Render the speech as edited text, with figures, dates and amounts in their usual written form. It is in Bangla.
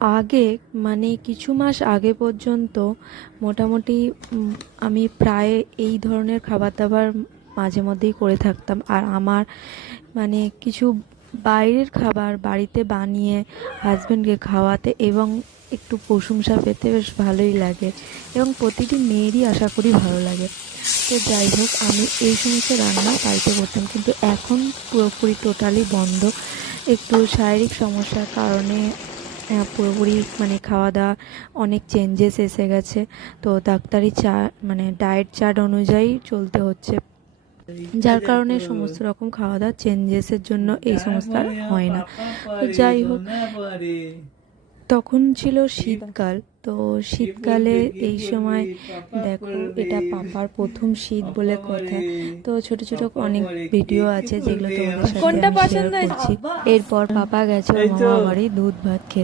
আগে মানে কিছু মাস আগে পর্যন্ত মোটামুটি আমি প্রায় এই ধরনের খাবার দাবার মাঝে মধ্যেই করে থাকতাম। আর আমার মানে কিছু বাইরের খাবার বাড়িতে বানিয়ে হাজবেন্ডকে খাওয়াতে এবং একটু প্রশংসা পেতে বেশ ভালোই লাগে, এবং প্রতিটি মেয়েরই আশা করি ভালো লাগে। তো যাই হোক, আমি এই সমস্ত রান্না বাড়িতে করতাম, কিন্তু এখন পুরোপুরি টোটালি বন্ধ। একটু শারীরিক সমস্যার কারণে পুরোপুরি মানে খাওয়া দাওয়া অনেক চেঞ্জেস এসে গেছে। তো ডাক্তারি মানে ডায়েট চার্ট অনুযায়ী চলতে হচ্ছে, যার কারণে সমস্ত রকম খাওয়া দাওয়া চেঞ্জেসের জন্য এই সমস্ত আর হয় না। তো যাই হোক, তখন ছিল শীতকাল। তো শীতকালে এই সময় দেখো, এটা পাপার প্রথম শীত বলে কথা। তো ছোট ছোট অনেক ভিডিও আছে যেগুলো তোমাদের সাথে আমি শেয়ার করছি। এরপর পাপা গেছে ওর মামা বাড়ি দুধ ভাত খেতে।